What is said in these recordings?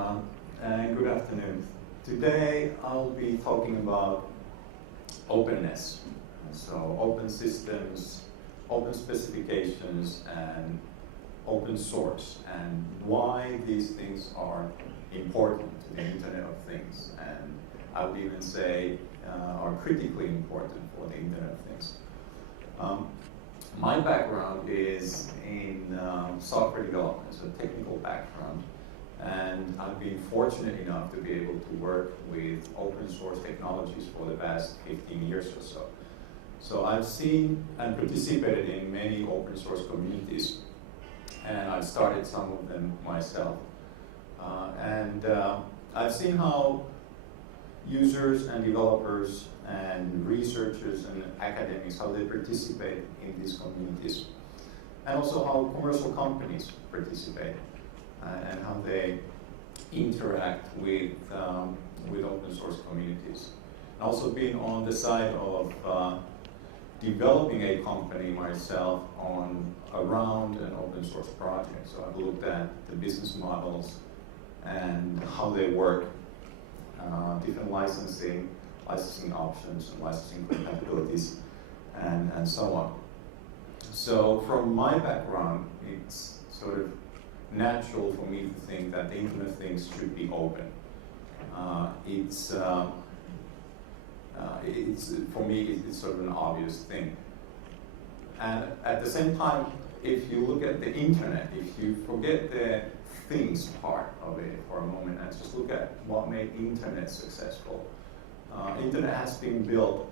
And good afternoon. Today I'll be talking about openness. So open systems, open specifications, and open source, and why these things are important to the Internet of Things, and I would even say are critically important for the Internet of Things. My background is in software development, so a technical background, and I've been fortunate enough to be able to work with open source technologies for the past 15 years or so. So I've seen and participated in many open source communities, and I've started some of them myself. I've seen how users and developers and researchers and academics, how they participate in these communities, and also how commercial companies participate and how they interact with open source communities. And also being on the side of developing a company myself around an open source project. So I've looked at the business models and how they work, different licensing options and licensing compatibilities, and so on. So from my background, it's sort of natural for me to think that the Internet of Things should be open. For me, it's sort of an obvious thing. And at the same time, if you look at the Internet, if you forget the things part of it for a moment and just look at what made Internet successful, Internet has been built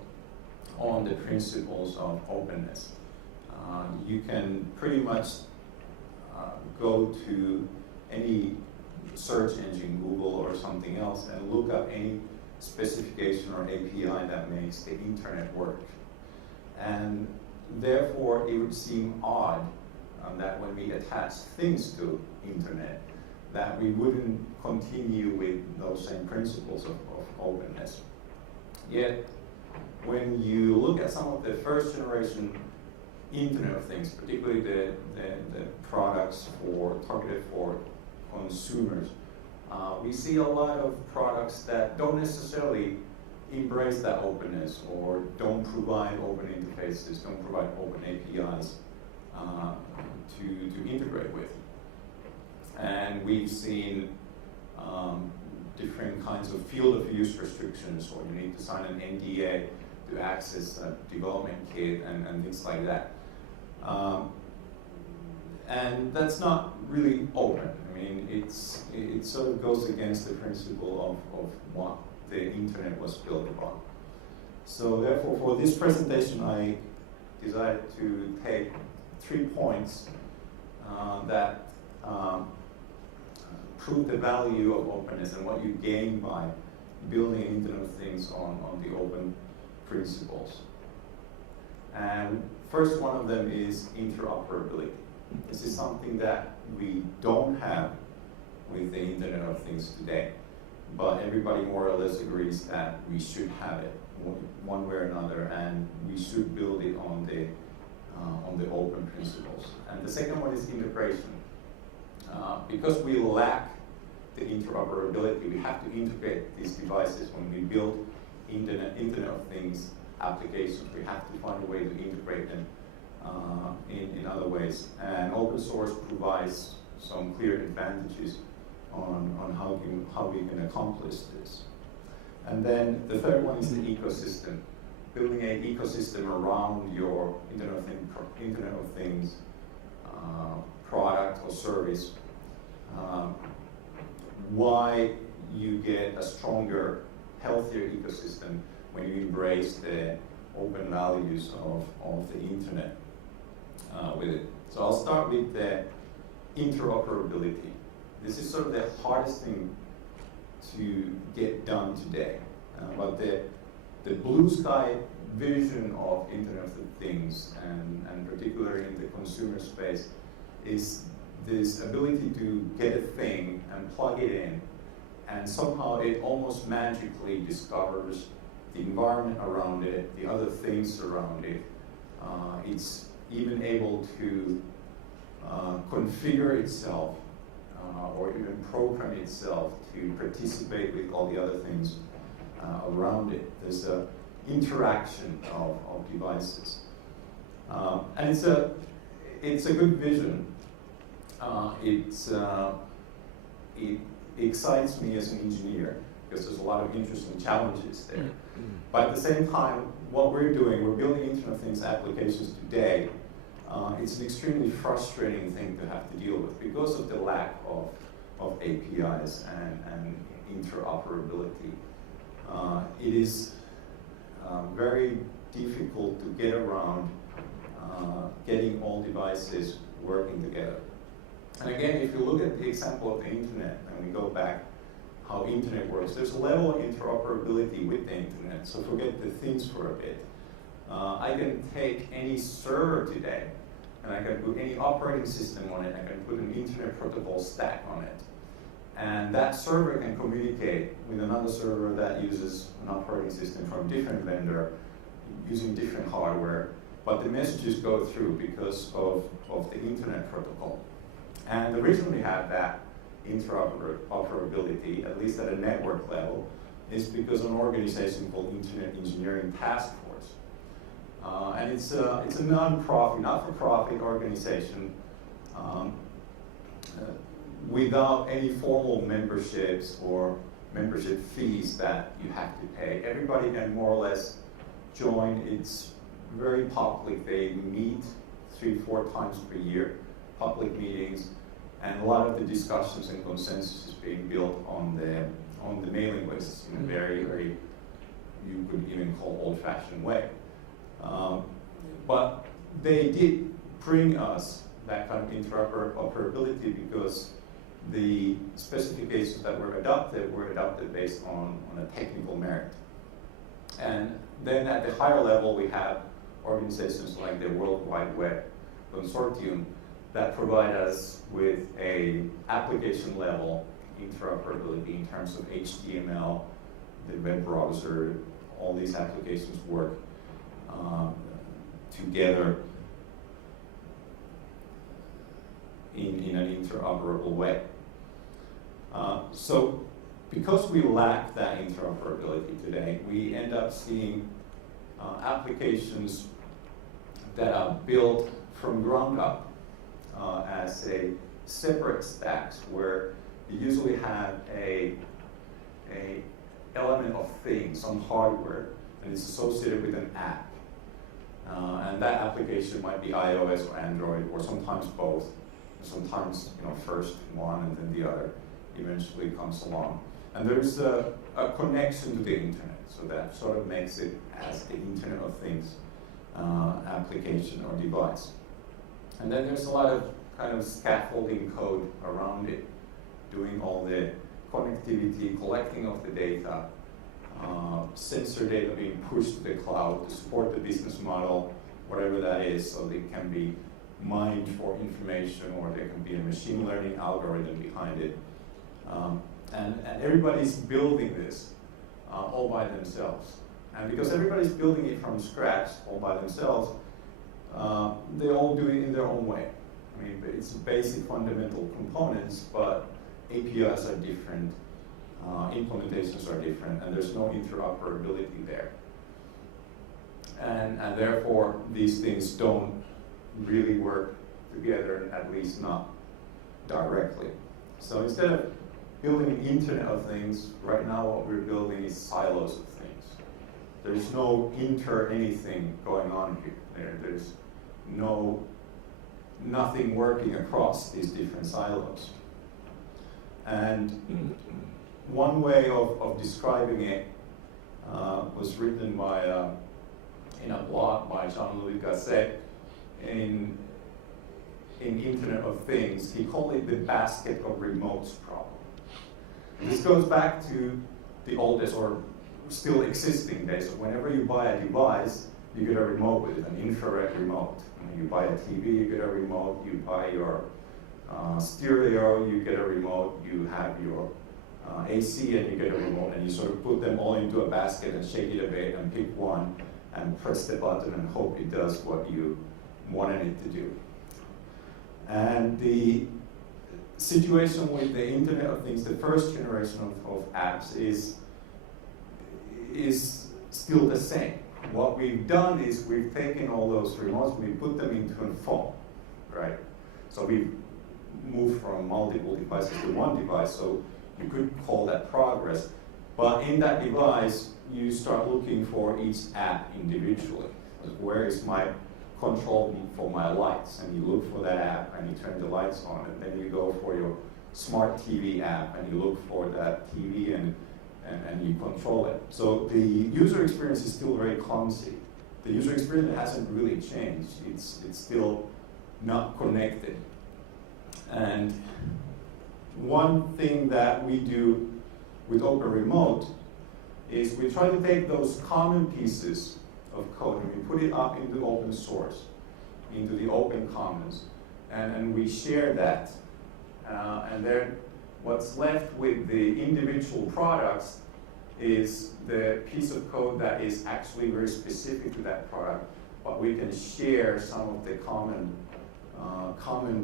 on the principles of openness. You can pretty much go to any search engine, Google or something else, and look up any specification or API that makes the Internet work. And therefore, it would seem odd that when we attach things to Internet, that we wouldn't continue with those same principles of openness. Yet, when you look at some of the first generation Internet of Things, particularly the products targeted for consumers, we see a lot of products that don't necessarily embrace that openness or don't provide open interfaces, don't provide open APIs to integrate with. And we've seen different kinds of field of use restrictions, or you need to sign an NDA to access a development kit and things like that. And that's not really open. I mean, it sort of goes against the principle of what the Internet was built upon. So therefore, for this presentation, I decided to take 3 points that prove the value of openness and what you gain by building Internet of Things on the open principles. And first one of them is interoperability. This is something that we don't have with the Internet of Things today, but everybody more or less agrees that we should have it one way or another, and we should build it on the open principles. And the second one is integration. Because we lack the interoperability, we have to integrate these devices when we build Internet of Things applications. We have to find a way to integrate them in other ways. And open source provides some clear advantages on how we can accomplish this. And then the third one is the ecosystem. Building an ecosystem around your Internet of Things product or service. Why you get a stronger, healthier ecosystem when you embrace the open values of the Internet with it. So I'll start with the interoperability. This is sort of the hardest thing to get done today. But the blue sky vision of Internet of Things, and particularly in the consumer space, is this ability to get a thing and plug it in, and somehow it almost magically discovers the environment around it, the other things around it. It's even able to configure itself or even program itself to participate with all the other things around it. There's an interaction of devices. And it's a good vision. It excites me as an engineer because there's a lot of interesting challenges there. But at the same time, what we're doing, we're building Internet of Things applications today. It's an extremely frustrating thing to have to deal with because of the lack of APIs and interoperability. It is very difficult to get around getting all devices working together. And again, if you look at the example of the internet, and we go back how internet works, there's a level of interoperability with the internet, so forget the things for a bit. I can take any server today, and I can put any operating system on it, I can put an internet protocol stack on it. And that server can communicate with another server that uses an operating system from a different vendor, using different hardware, but the messages go through because of the internet protocol. And the reason we have that interoperability, at least at a network level, is because of an organization called Internet Engineering Task Force. And it's a non-profit, not-for-profit organization without any formal memberships or membership fees that you have to pay. Everybody can more or less join. It's very public. They meet 3-4 times per year, public meetings, and a lot of the discussions and consensus is being built on the mailing lists in a very, very, you could even call old-fashioned way. But they did bring us that kind of interoperability because the specifications that were adopted based on a technical merit. And then at the higher level, we have organizations like the World Wide Web Consortium that provide us with a application level interoperability in terms of HTML, the web browser, all these applications work together in an interoperable way. So because we lack that interoperability today, we end up seeing applications that are built from ground up as a separate stacks where you usually have a element of things, some hardware, and it's associated with an app. And that application might be iOS or Android, or sometimes both. Sometimes, first one and then the other eventually comes along. And there's a connection to the internet, so that sort of makes it as the Internet of Things application or device. And then there's a lot of kind of scaffolding code around it, doing all the connectivity, collecting of the data, sensor data being pushed to the cloud to support the business model, whatever that is, so they can be mined for information, or there can be a machine learning algorithm behind it. And everybody's building this all by themselves. And because everybody's building it from scratch all by themselves, they all do it in their own way. I mean, it's basic fundamental components, but APIs are different, implementations are different, and there's no interoperability there. And therefore, these things don't really work together, at least not directly. So instead of building an Internet of Things, right now what we're building is silos of things. There's no anything going on here. There's nothing working across these different silos. And one way of describing it was written by in a blog by Jean-Louis Gasset in Internet of Things. He called it the basket of remotes problem. And this goes back to the oldest or still existing days. So whenever you buy a device, you get a remote with it, an infrared remote. When you buy a TV, you get a remote. You buy your stereo, you get a remote. You have your AC and you get a remote, and you sort of put them all into a basket and shake it a bit and pick one and press the button and hope it does what you wanted it to do. And situation with the Internet of Things, the first generation of apps is still the same. What we've done is we've taken all those remotes and we put them into a phone, right? So we've moved from multiple devices to one device, so you could call that progress. But in that device, you start looking for each app individually. Where is my control for my lights? And you look for that app and you turn the lights on, and then you go for your smart TV app and you look for that TV and you control it. So the user experience is still very clumsy. The user experience hasn't really changed. It's still not connected. And one thing that we do with OpenRemote is we try to take those common pieces of code and we put it up into open source, into the open commons, and we share that. And then what's left with the individual products is the piece of code that is actually very specific to that product, but we can share some of the common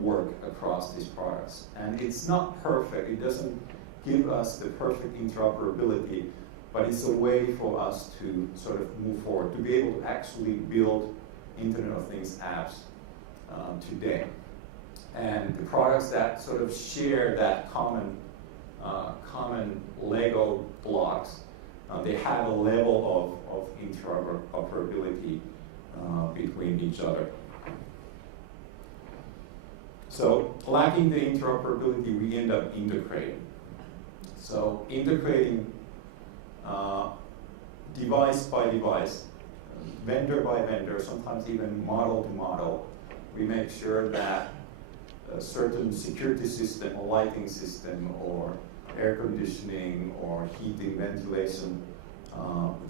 work across these products. And it's not perfect, it doesn't give us the perfect interoperability, but it's a way for us to sort of move forward, to be able to actually build Internet of Things apps today. And the products that sort of share that common Lego blocks, they have a level of interoperability between each other. So lacking the interoperability, we end up integrating. So integrating device by device, vendor by vendor, sometimes even model to model, we make sure that a certain security system or lighting system or air conditioning or heating, ventilation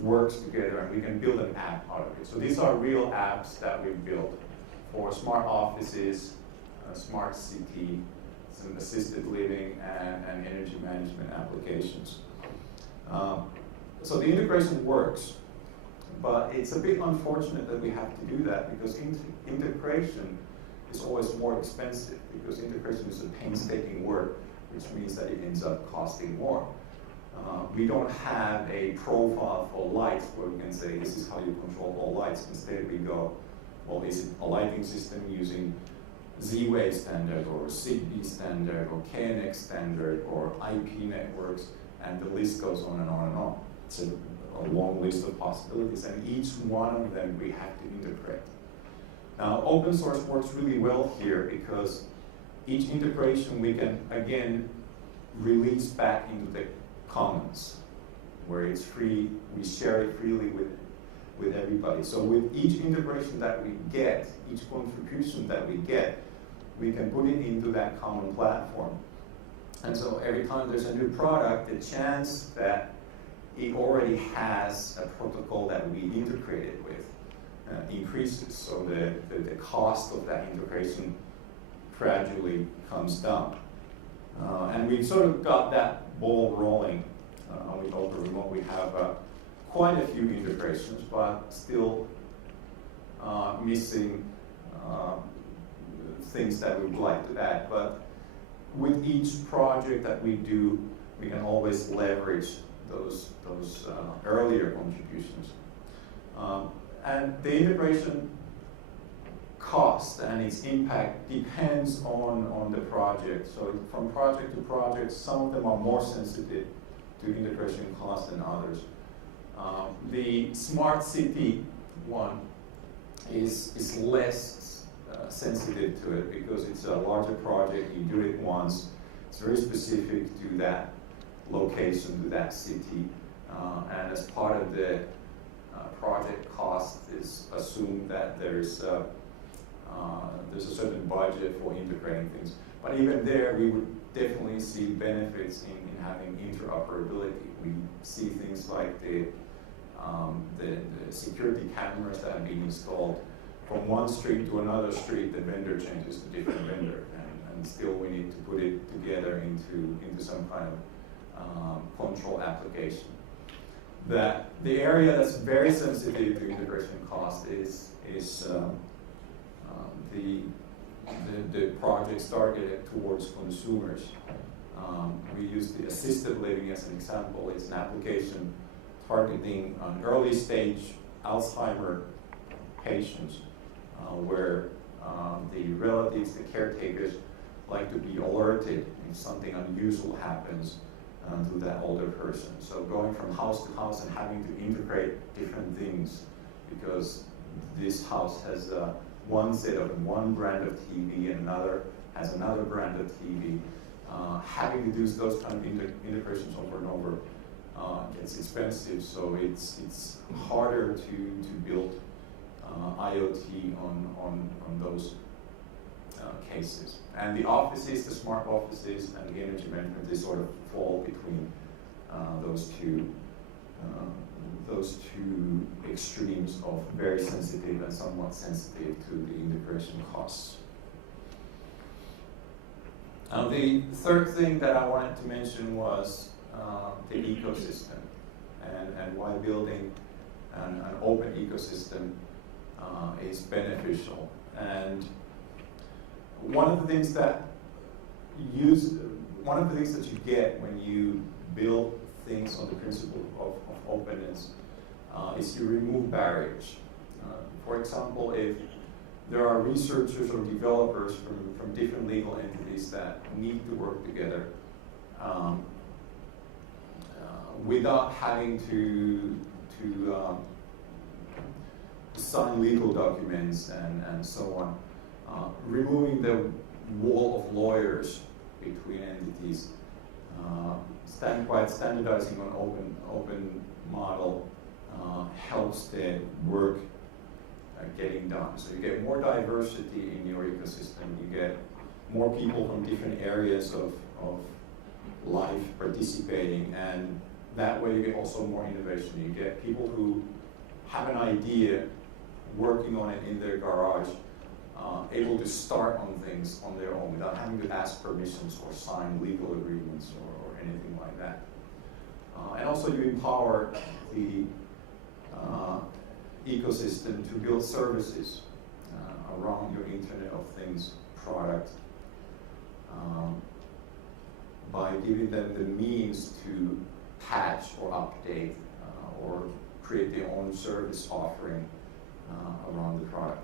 works together, and we can build an app out of it. So these are real apps that we've built for smart offices, smart city, some assisted living, and energy management applications. So the integration works, but it's a bit unfortunate that we have to do that because integration is always more expensive because integration is a painstaking work, which means that it ends up costing more. We don't have a profile for lights where we can say this is how you control all lights. Instead we go, well, is it a lighting system using Z-Wave standard or Zigbee standard or KNX standard or IP networks, and the list goes on and on and on. It's a long list of possibilities, and each one of them we have to integrate. Now, open source works really well here because each integration we can, again, release back into the commons, where it's free, we share it freely with everybody. So with each integration that we get, each contribution that we get, we can put it into that common platform. And so every time there's a new product, the chance that it already has a protocol that we integrated with increases. So the cost of that integration gradually comes down. And we've sort of got that ball rolling with OpenRemote. We have quite a few integrations, but still missing things that we would like to add. But with each project that we do, we can always leverage those earlier contributions. And the integration cost and its impact depends on the project. So from project to project, some of them are more sensitive to integration cost than others. The smart city one is less sensitive to it because it's a larger project, you do it once, it's very specific to that location, to that city, and as part of the project cost is assumed that there's a certain budget for integrating things. But even there, we would definitely see benefits in having interoperability. We see things like the security cameras that have been installed. From one street to another street, the vendor changes to different vendor, and still we need to put it together into some kind of control application. The area that's very sensitive to integration cost is the the projects targeted towards consumers. We use the assisted living as an example. It's an application targeting an early stage Alzheimer patients where the relatives, the caretakers, like to be alerted if something unusual happens to that older person. So going from house to house and having to integrate different things, because this house has one brand of TV and another has another brand of TV. Having to do those kind of integrations over and over gets expensive, so it's harder to build IoT on those cases. And the offices, the smart offices, and the energy management, they sort of fall between those two extremes of very sensitive and somewhat sensitive to the integration costs. The third thing that I wanted to mention was the ecosystem and why building an open ecosystem is beneficial. And one of the things that you get when you build things on the principle of openness is you remove barriers. For example, if there are researchers or developers from different legal entities that need to work together without having to sign legal documents and so on, removing the wall of lawyers between entities, standardizing on open model helps the work getting done. So you get more diversity in your ecosystem, you get more people from different areas of life participating, and that way you get also more innovation. You get people who have an idea, working on it in their garage, able to start on things on their own without having to ask permissions or sign legal agreements or anything like that. And also you empower the ecosystem to build services around your Internet of Things product by giving them the means to patch or update or create their own service offering around the product.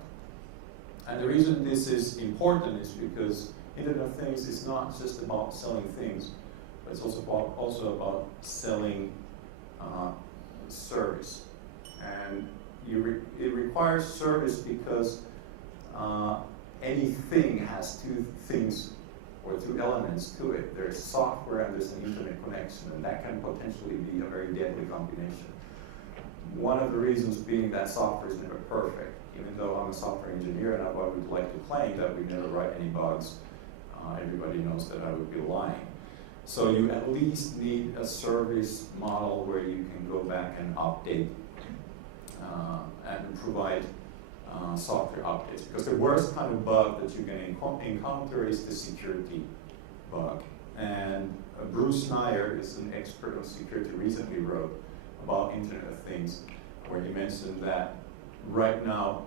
And the reason this is important is because Internet of Things is not just about selling things, but it's also about selling service. And it requires service because anything has two things or two elements to it. There's software and there's an internet connection, and that can potentially be a very deadly combination. One of the reasons being that software is never perfect. Even though I'm a software engineer and I would like to claim that we never write any bugs, everybody knows that I would be lying. So you at least need a service model where you can go back and update and provide software updates. Because the worst kind of bug that you can encounter is the security bug. And Bruce Snyder is an expert on security, recently wrote about Internet of Things, where he mentioned that right now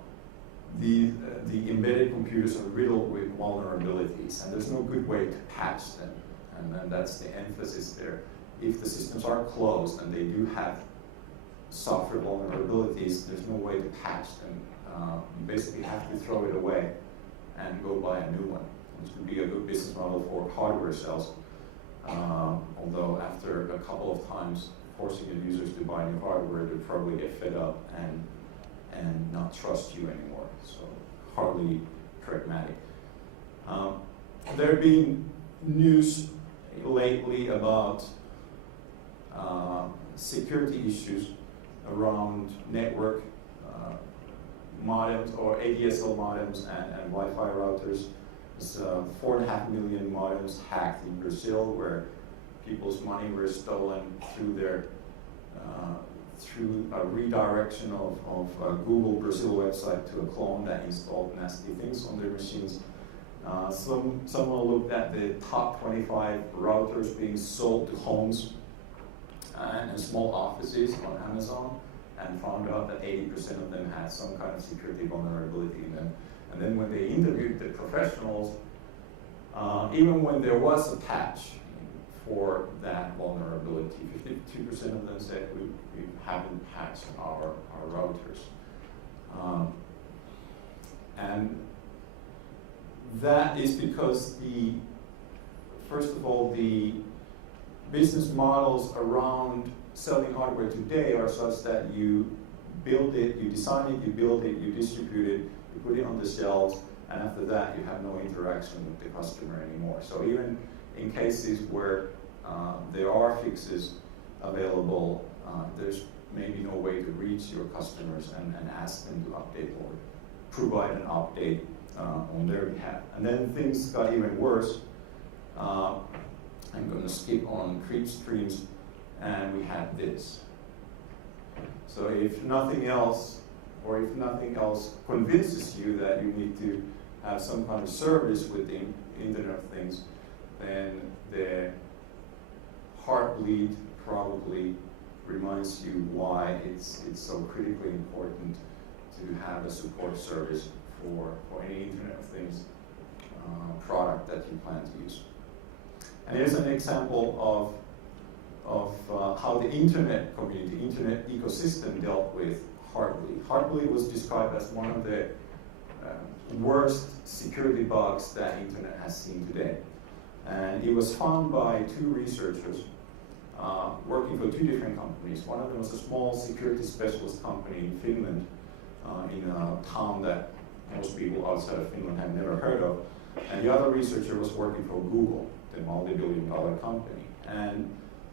the embedded computers are riddled with vulnerabilities, and there's no good way to patch them. And that's the emphasis there. If the systems are closed and they do have software vulnerabilities, there's no way to patch them. You basically have to throw it away and go buy a new one, which would be a good business model for hardware sales. Although after a couple of times forcing your users to buy new hardware, they'll probably get fed up and not trust you anymore. So hardly pragmatic. There have been news lately about security issues around network modems or ADSL modems and Wi-Fi routers. There's 4.5 million modems hacked in Brazil, where people's money were stolen through a redirection of a Google Brazil website to a clone that installed nasty things on their machines. Someone looked at the top 25 routers being sold to homes and small offices on Amazon, and found out that 80% of them had some kind of security vulnerability in them. And then when they interviewed the professionals, even when there was a patch for that vulnerability, 52% of them said we haven't patched our routers. And that is because first of all, the business models around selling hardware today are such that you build it, you design it, you build it, you distribute it, you put it on the shelves, and after that you have no interaction with the customer anymore. So even in cases where there are fixes available, there's maybe no way to reach your customers and ask them to update or provide an update on their behalf. And then things got even worse. I'm going to skip on creep streams, and we had this. So if nothing else convinces you that you need to have some kind of service with the Internet of Things, then the heartbleed probably reminds you why it's so critically important to have a support service for any Internet of Things product that you plan to use. And here's an example of how the Internet community, Internet ecosystem dealt with Heartbleed. Heartbleed was described as one of the worst security bugs that Internet has seen today. And it was found by two researchers working for two different companies. One of them was a small security specialist company in Finland, in a town that most people outside of Finland have never heard of. And the other researcher was working for Google, the multi-billion-dollar company. And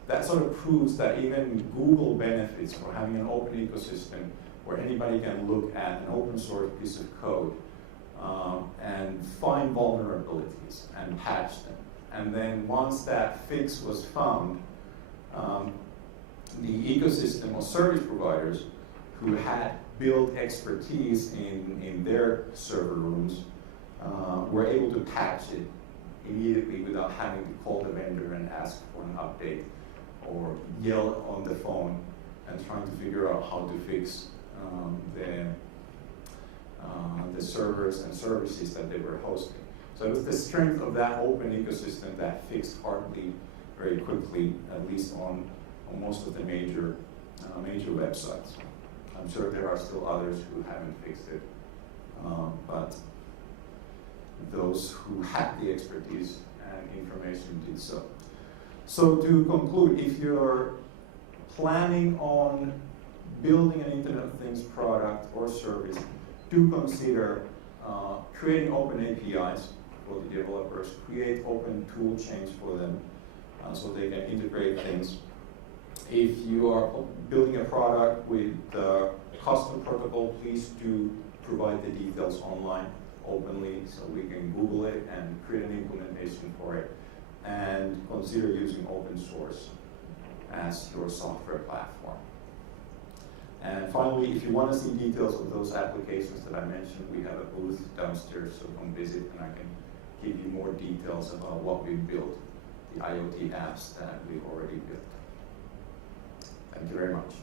that sort of proves that even Google benefits from having an open ecosystem where anybody can look at an open source piece of code and find vulnerabilities and patch them. And then once that fix was found, the ecosystem of service providers who had built expertise in their server rooms were able to patch it immediately without having to call the vendor and ask for an update or yell on the phone and trying to figure out how to fix the servers and services that they were hosting. So it was the strength of that open ecosystem that fixed Heartbleed very quickly, at least on most of the major websites. I'm sure there are still others who haven't fixed it, but those who had the expertise and information did so. So to conclude, if you're planning on building an Internet of Things product or service, do consider creating open APIs for the developers, create open tool chains for them so they can integrate things. If you are building a product with custom protocol, please do provide the details online openly so we can Google it and create an implementation for it. And consider using open source as your software platform. And finally, if you want to see details of those applications that I mentioned, we have a booth downstairs, so come visit and I can give you more details about what we've built, the IoT apps that we've already built. Thank you very much.